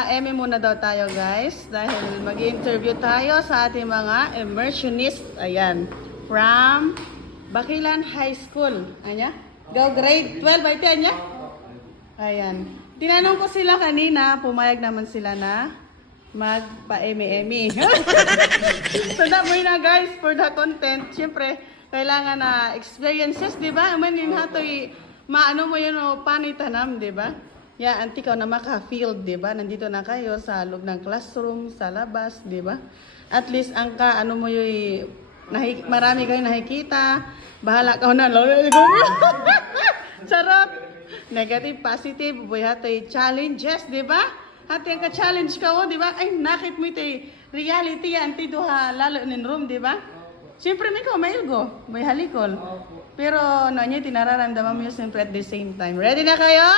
Magpa-ME muna daw tayo guys dahil mag-interview tayo sa ating mga immersionist. Ayan. From Bakilan High School. Anya? Go grade 12 ba ito, anya? Ayan. Tinanong ko sila kanina, pumayag naman sila na magpa-ME. So that mo na guys, for the content, syempre, kailangan na experiences, di ba? I mean, maano mo yun o panitanam, di ba? Yeah, anti ka na maka-field, di ba? Nandito na kayo sa loob ng classroom, sa labas, di ba? At least ang ano mo yung marami kayong nakikita. Bahala ka na. Charot! Negative, positive, buhay hato'y challenges, di ba? Hati ang ka-challenge ka o, di ba? Ay, nakit mo ito reality, anti doha lalo in room, di ba? Siyempre may mailgo, may halikol. Pero ano niya, tinararamdaman mo yun siyempre at the same time. Ready na kayo?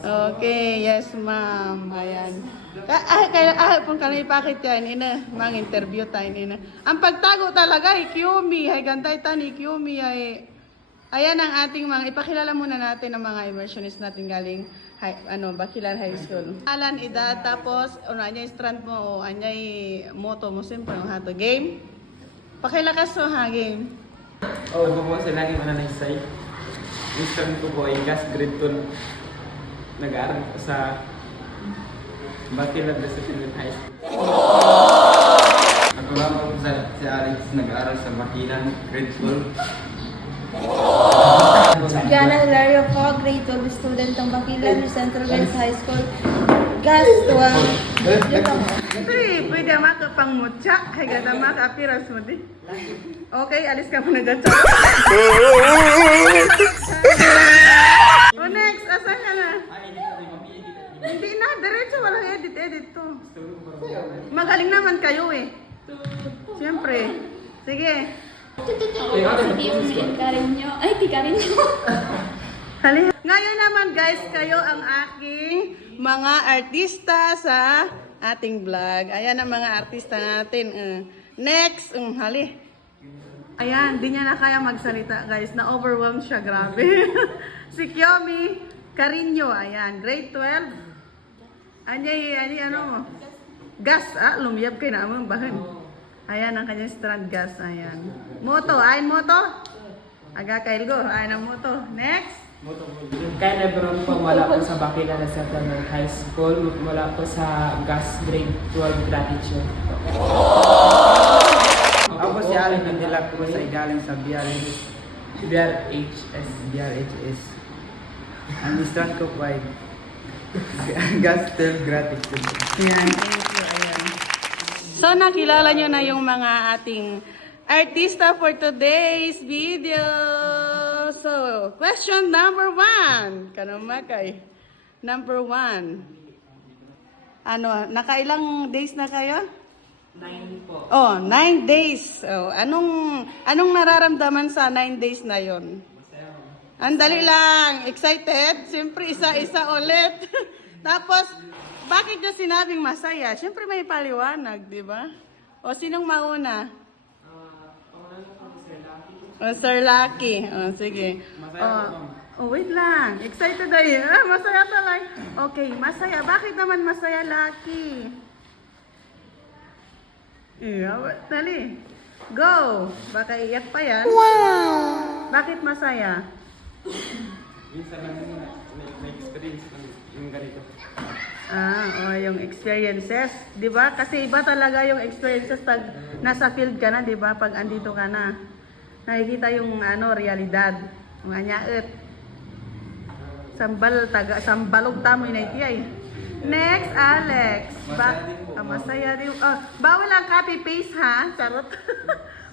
Okay, yes ma'am. Ayan. Kung kami pakit yan, mga interview tayo, ang pagtago talaga, Kiyomi, ay gantay tani, Kiyomi, ayan ang ating mga, ipakilala muna natin ang mga immersionist natin galing, Bakilan High School. Alan, edad, tapos, anyay strand mo, o anyay moto mo, simple, hato, game? Pakilakas mo ha, game. Ako po sila yung mananaysay. Yung strand ko po ay gas grade 2. Nag-aaral ko sa Bakilan High School. Ako lang po si Alex, nag-aaral sa Bakilan, grade 12. Diana Hilario po, grade 12 student ng Bakilan Central West High School. Gas 12. Siyempre, pwede makapang mutya, kaya ganda makapiras mo di. Okay, alis ka muna dyan. O next, asan ka na? Hindi na, diretso, walang edit to. Magaling naman kayo eh. Siyempre. Sige. Ay, di ka rin nyo. Ngayon naman guys, kayo ang aking mga artista sa ating vlog. Ayan ang mga artista natin. Next, hali. Ayan, di niya na kaya magsalita guys. Na-overwhelmed siya, grabe. Si Kiyomi Carino, ayan, grade 12. Ano mo? Gas, lumiyab kayo na amang bahan. Ayan ang kanyang strand gas, ayan. Moto, ayan moto. Aga kail go, ayan ang moto. Next. Kaya Lebron po, wala po sa Bakilan Central High School. Wala po sa gas grade 12 gratitude. Ako po si Alex, nagdilak po sa igaling sa BRHS. Ang strand ko po ay gas 12 gratitude. Ayan, thank you, ayan. So, nakilala nyo na yung mga ating artista for today's video. So, question number 1. Kanamakay. Number 1. Nakailang days na kayo? 9 po. Oh, 9 days. Oh, anong nararamdaman sa 9 days na yon? Andali lang. Excited? Siyempre, isa-isa ulit. Tapos, bakit niya sinabing masaya? Siyempre, may paliwanag, di ba? O, sinong mauna? Sir Lucky. Sige. Wait lang. Excited na yun. Masaya talaga. Okay, masaya. Bakit naman masaya, Lucky? Dali. Go! Baka iyak pa yan. Wow! Bakit masaya? Minsan lang may experience yung ganito. Yung experiences. Di ba? Kasi iba talaga yung experiences pag nasa field ka na, di ba? Pag andito ka na. Nakikita yung realidad. Yung anyaet. Sambalog tamo yun ay. Next, Alex. Masaya din. Bawal ang copy-paste ha? Charot.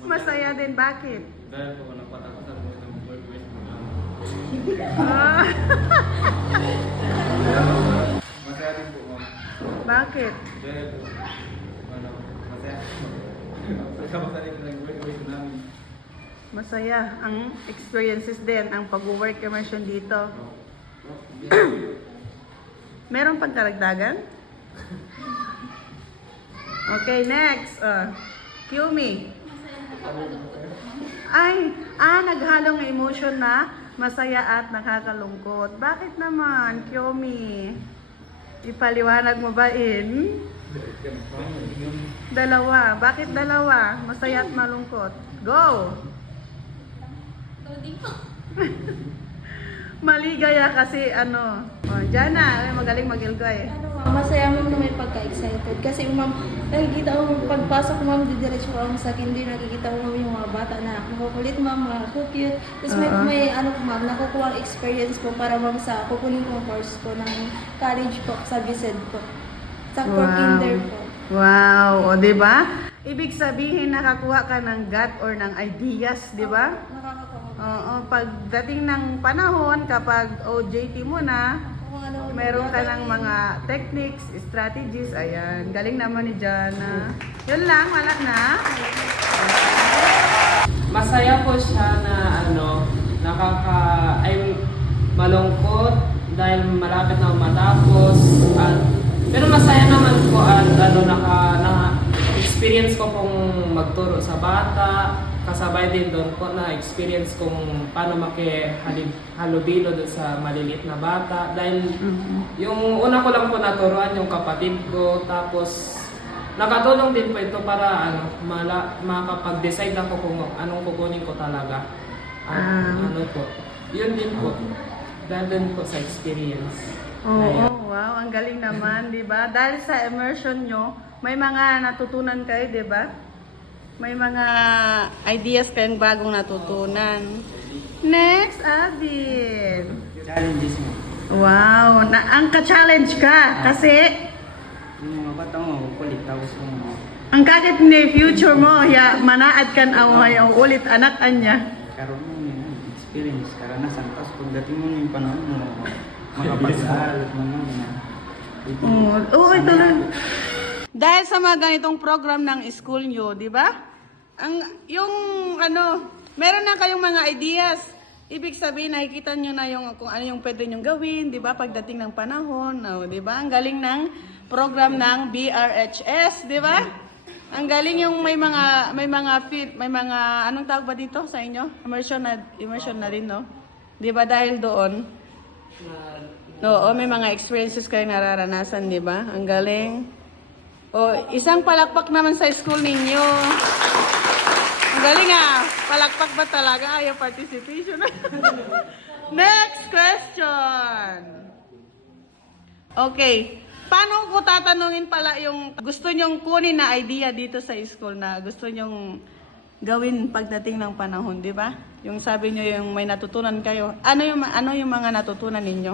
Masaya din. Bakit? Dahil po napatapos sa buhay ng work-waste mo lang. Masaya din po, ma'am. Bakit? Dahil po, masaya. Kasama rin ng work-waste namin. Masaya. Ang experiences din. Ang pag-work immersion dito. Meron pang karagdagan? Okay, next. Kiyomi. Naghalong emotion na masaya at nakakalungkot. Bakit naman, Kiyomi? Ipaliwanag mo ba in? Dalawa. Bakit dalawa? Masaya at malungkot. Go! Maligaya kasi ano. Oh, Jana, magaling mag-ilgay. Ano ma'am, masaya ma'am na may pagka-excited. Kasi ma'am, nakikita ko pagpasok ma'am, didiretso ko ma'am sa kinder, nakikita ko ma'am yung mga bata na makukulit ma'am, mga cute. Tapos may ano ko ma'am, nakukuha ang experience ko para ma'am sa kukunin kong course ko ng college po sa BSED po. Sa for kinder po. Wow, o di ba? Ibig sabihin nakakuha ka ng gut or ng ideas, di ba? Nakakakuha. Oo, pagdating ng panahon, kapag OJT mo na, Kung ano, meron ka ng mga techniques, strategies, ayan. Galing naman ni Jana. Yun lang, wala na. Masaya po siya na ay malungkot dahil malapit na matapos at pero masaya naman po at experience ko pong magturo sa bata, kasabay din doon po na experience kung paano makihalubilo doon sa maliliit na bata dahil yung una ko lang po naturuan yung kapatid ko, tapos nakatulong din po ito para makapag-decide ako kung anong kukunin ko talaga. Yun din po. Dahil din po sa experience. Oo, wow, ang galing naman, di ba? Dahil sa immersion nyo, may mga natutunan kayo, di ba? May mga ideas kayong bagong natutunan. Next, Adin. Challenges mo. Wow, ang ka-challenge ka kasi Yung mga bata mo, kulit. Tapos mo, ang kakit ni future mo, ya manaad kan away o ulit anak anya. karoon mo yung experience, karanasan. Tapos pagdating mo yung panahon mo, makapag-aaral mo na. Oo, ito lang. Dahil sa mga ganitong program ng school nyo, di ba? Meron na kayong mga ideas. Ibig sabihin, nakikita nyo na kung ano yung pwede nyo gawin, di ba? Pagdating ng panahon, di ba? Ang galing ng program ng BRHS, di ba? Ang galing yung may mga anong tawag ba dito sa inyo? Immersion na rin, no? Di ba dahil doon? Oo, may mga experiences kayo nararanasan, di ba? Ang galing. O, isang palakpak naman sa school ninyo. Ang galing palakpak ba talaga? Ayaw participation. Next question. Okay. Paano ko tatanungin pala yung gusto nyong kunin na idea dito sa school na gusto nyong gawin pagdating ng panahon, di ba? Yung sabi nyo yung may natutunan kayo. Ano yung mga natutunan ninyo?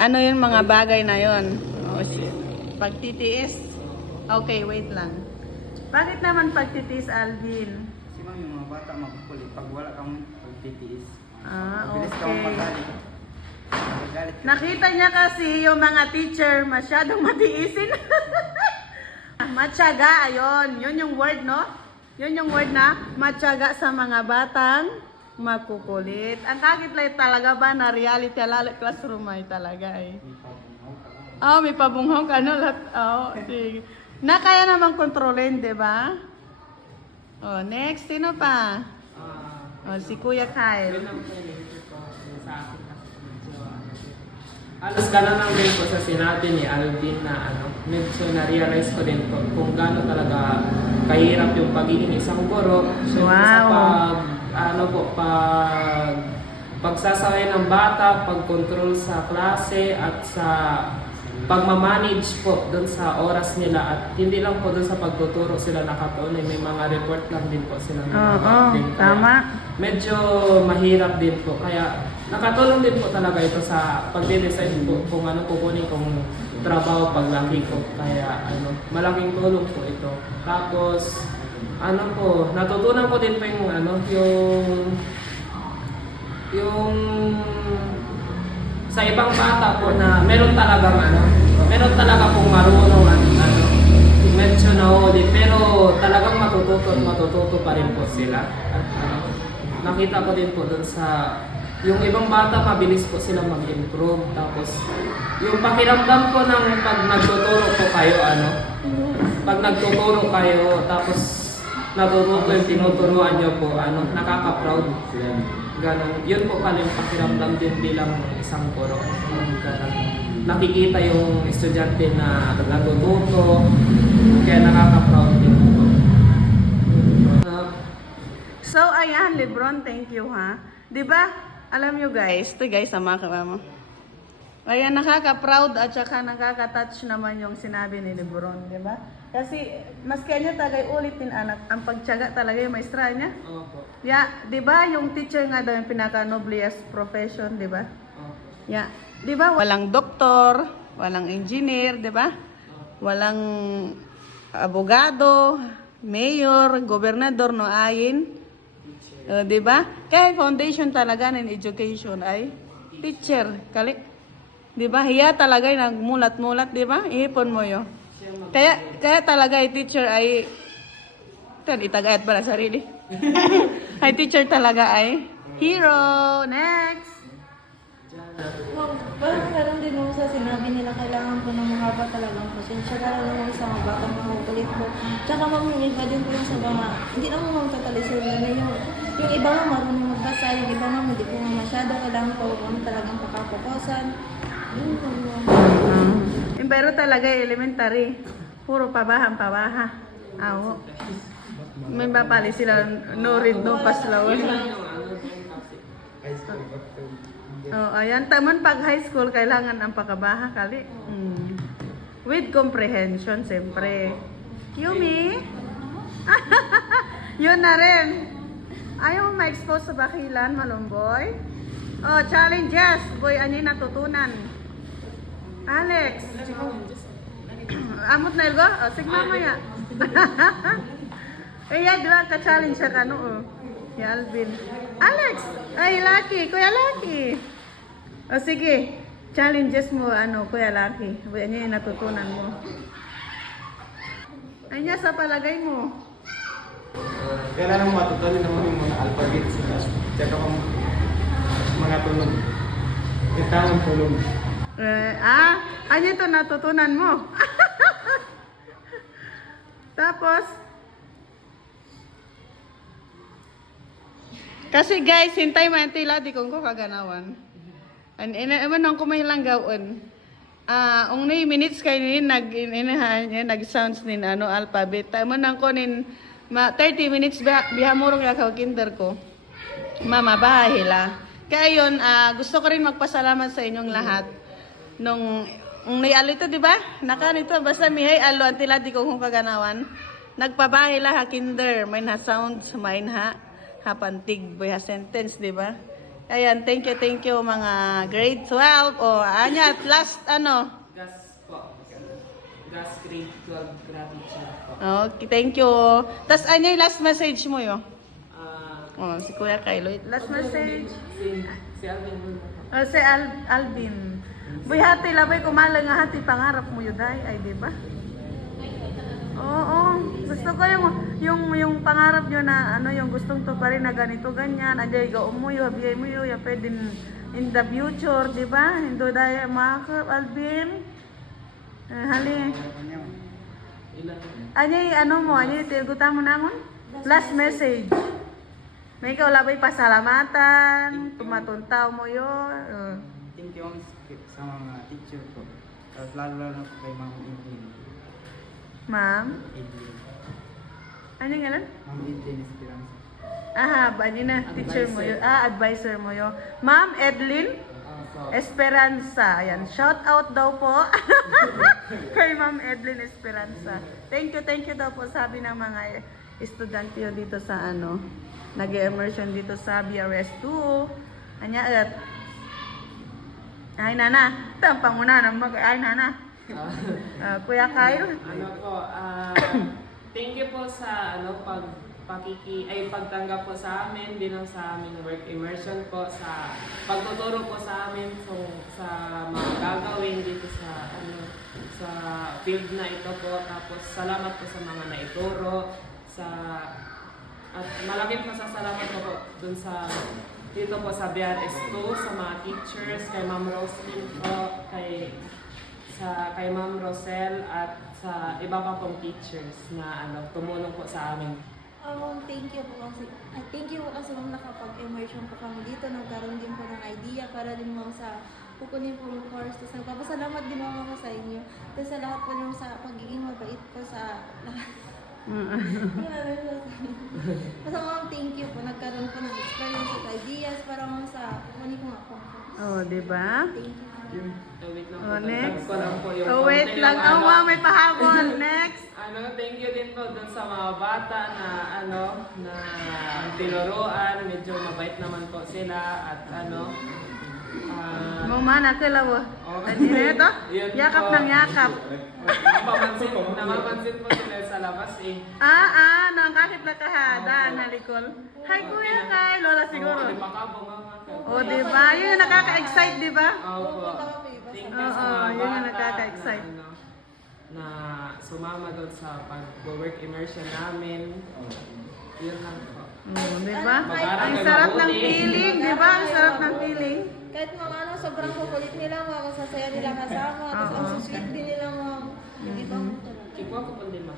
Ano yung mga bagay na yon? Oh, shit. Pagtitiis. Okay, wait lang. Bakit naman pagtitiis, Alvin? Kasi ma'am, yung mga bata makukulit. Pag wala kang pagtitiis, mabilis kang Okay. magalit. Magalit ka. Nakita niya kasi yung mga teacher masyadong matiisin. Matyaga, ayun. Yun yung word, no? Yun yung word na matyaga sa mga batang makukulit. Ang kakit talaga ba na reality lalo classroom ay talaga eh. Oh, may pabunghaw ka, no? Sige. Na kaya namang kontrolin, di ba? Oh, next, sino pa? Oh, si Kuya Kyle. Alas gano'n lang din po sa sinabi ni Alvin na medyo na-realize ko din po kung gaano talaga kahirap yung pagiging isang guro. Siyempre sa pagsasaway ng bata, pagkontrol sa klase at sa pagmamanage po doon sa oras nila at hindi lang po doon sa pagtuturo sila nakatuon, may mga report lang din po sila. Tama. Medyo mahirap din po. Kaya nakatulong din po talaga ito sa pagde-decide po kung ano kukunin kong trabaho paglaki ko. Kaya malaking tulong po ito. Tapos natutunan ko din po yung sa ibang bata po na meron talaga pong marunong at medyo nahuli pero talagang matututo pa rin po sila. At nakita ko din po doon sa yung ibang bata mabilis po sila mag-improve, tapos yung pakiramdam ko ng pag nagtuturo kayo tapos natututo yung tinuturuan nyo po, nakaka-proud. Ganon. Yun po pala yung pakiramdam din bilang isang guro. Ganon. Nakikita yung estudyante na natututo, kaya nakaka-proud din po. So, ayan, Lebron, thank you, ha. 'Di ba? Alam nyo guys, ito guys, sama ka mo. Ayan, nakaka-proud at saka nakaka-touch naman yung sinabi ni Lebron, 'di ba? Kasi, mas kanya tagay ulitin anak, ang pagtiyaga talaga yung maestra niya. Opo. Yeah, 'di ba? Yung teacher nga daw yung pinaka-noblest profession, 'di ba? Opo. Yeah. 'Di ba? Walang doktor, walang engineer, 'di ba? Walang abogado, mayor, gobernador no ayin. 'Di ba? Kaya foundation talaga ng education ay teacher, kali. 'Di ba? Hiya talaga yung nagmulat-mulat, 'di ba? Ihipon mo 'yo. Kaya talaga yung teacher ay itagayat para sarili. Ay teacher talaga ay hero. Next. Ma'am, parang karoon din mo sa sinabi nila kailangan po ng mahaba talagang pasensya lalo naman sa mga bata mga kulit po. Tsaka ma'am, yung iba din po yung sa mga, hindi naman ma'am totalisir na yung iba ma'am marunong magbasa, yung iba ma'am hindi po ma'am masyado, kailangan po ma'am talagang pakapokosan. Yun po ma'am. Pero talaga elementary, puro pabaha. Awo. May bapali sila no read no pass lawan. Oh, ayan. Taman pag high school, kailangan ang pakabaha kali. With comprehension, siyempre. Yumi? Yun na rin. Ayaw mo ma-expose sa bakilan, malumboy? Oh, challenges. Boy, ano yung natutunan? Alex. Amot na ilgo? Oh, sige mamaya. Eh, di ba ka-challenge siya ka, no? Oh. Si Alvin. Alex! Ay, Lucky! Kuya Lucky! O sige, challenges mo, Kuya Lucky. Ano yung natutunan mo? Ay niya, sa palagay mo. Kailangan matutunan naman yung mga alphabets. Tsaka mga tulong. Kitang tulong. Ano ito natutunan mo? Tapos, kasi guys, hintay man tila di kong ko kaganawan. And eman ang kumahilang gawon. Ung nay minutes kay ni nag sounds nin alphabet. Eman ang ko nin 30 minutes bihamurong ya ka kinder ko. Mama bahila. Kaya yun, gusto ko rin magpasalamat sa inyong lahat. Nung nay alo ito, di ba? Naka nito basta mihay alo antila di kong kaganawan. Nagpabahila ha kinder, may na sounds, may ha hapantig boy ha sentence, di ba? Ayan, thank you mga grade 12. O, anya, at last, Gas po. Gas grade 12 gratitude po. Okay, thank you. Tas, anya yung last message mo yun? Ah, Si Kuya Kylo. Last message. si Alvin muna po. Si Alvin. Boy, hati labay, kumalang nga hati, pangarap mo yun, ay, di ba? Oo, gusto ko yung pangarap nyo na yung gustong to pa rin na ganito ganyan, anjay gaon mo yo, habiyay mo yo, ya pwede in the future, di ba? Hindo daya mga Alvin. Hali. Anjay anjay tigutan mo namon? Last message. May ikaw labay pasalamatan, tumatuntaw mo yo. Thank you sa mga teacher ko. Tapos lalo kay Ma'am Evelyn. Ma'am? Evelyn. Ano yung ngalan? Ma'am Evelyn Esperanza. Bani na, teacher mo yun. Advisor mo yun. Ma'am Edlin So, Esperanza. Ayan, shout out daw po. Kay Ma'am Edlin Esperanza. Thank you daw po sabi ng mga estudyante yun dito sa nag-immersion dito sa BRS 2. Anya, ay nana, tampang muna ng ay nana. Kuya Kyle. thank you po sa pagtanggap po sa amin bilang sa aming work immersion po, sa pagtuturo po sa amin sa mga gagawin dito sa sa field na ito po. Tapos salamat po sa mga naituro at malaking pasasalamat po dun sa dito po sa BRS2 sa mga teachers, kay Ma'am Roslyn po, kay Ma'am Rosel at sa iba pa pong teachers na tumulong po sa amin Thank you po kasi ma'am nakapag-immersion po kami dito. Nagkaroon din po ng idea para din ma'am sa kukunin po yung course. Tapos nagpapasalamat din ma'am ako sa inyo. Tapos sa lahat po yung sa pagiging mabait po sa lahat. Basta ma'am, thank you po. Nagkaroon po ng experience at ideas para ma'am sa kukunin ko nga po. Oh, di ba? Thank you. Wait lang Oh, po. next. Ko lang po yung Oh, wait konti lang. yung Oh, wow, may pahabol. Next. Thank you din po dun sa mga bata na na tinuruan, medyo mabait naman po sila at Mumana kila wo. Oh. Ano ito? Yun Yakap po. ng yakap. Namapansin po sila sa labas eh. Nakakit na kahada, nalikol. Hi, kuya, kay Lola siguro. Oo, di makabong nga. O, di ba? Yun yung nakaka-excite, di ba? Opo. Thank you sa Oo, mga yun yung bata nakaka-excite. na sumama doon sa pag-work immersion namin. Yun lang po. Di ba? Mag-aral Ang kayo sarap ng mabuti. feeling, di ba? Ang sarap ng feeling. Kahit mga sobrang kukulit nila, mga kasasaya nila kasama. Tapos ang sweet din nila mga iba mo talaga. Kiko ako po din ma.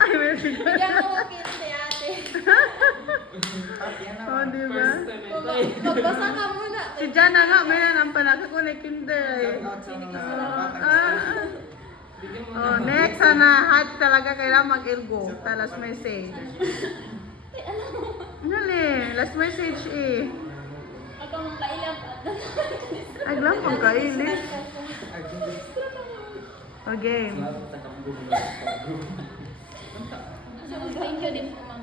Ay, may figure. Hindi ako makita si ate. O, di ba? First time ito eh. Magbasa ka muna. Si Jana nga, may ang panakakunik kinder eh. Bigyan mo Oh, next, sana hot talaga kailangan mag-ilgo. Last message. Nali, last message eh. Ako mong kailang Ay, lang pang kaili. Okay. Thank you din po, ma'am.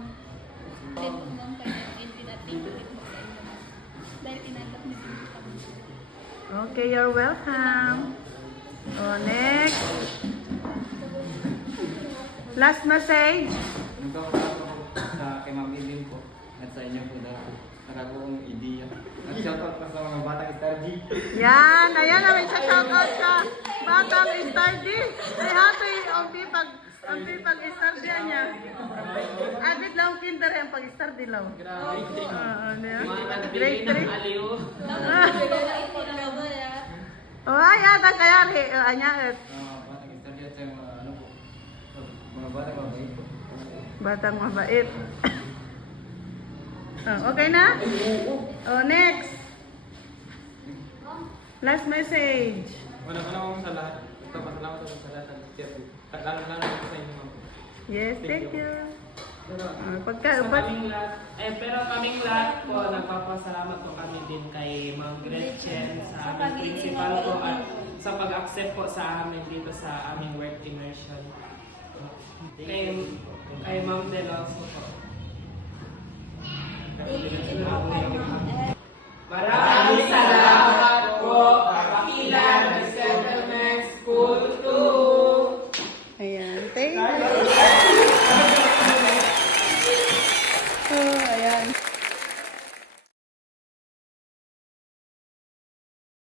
Din po, ma'am, kayo ng thank you din po sa inyo, ma'am. Dahil tinanggap niyo din po kami. Okay, you're welcome. Oh, next. Last message. Nagkakaroon ako sa kay Ma'am Idin po at sa inyo po dahil nakakawang idea. At shoutout pa sa mga batang Star G. Yan, ayan na may shoutout sa batang Stardy. Ay hatoy, ang pag-Stardy niya. Abit lang kinder ang pag-Stardy lang. Grabe. Mga Grade nagbigay ng 3. aliw. Oh, ay, ata kaya rin. Anya, Batang Star G at sa mga po. Mga batang mabait po. batang mabait. Oh, okay na? Oh, next. Last message. Wala sa lahat. Ito, pasalamat ako sa lahat ng teacher. Lalo po sa inyo, ma'am. Yes, thank you. Pero, Pagka, pero kaming lahat po, nagpapasalamat po kami din kay Ma'am Gretchen sa aming principal po at sa pag-accept po sa amin dito sa aming work immersion. Kay Ma'am Deloso po. Maraming salamat po, Bakilan Settlement School 2! ayan, thank you. Oh, ayan.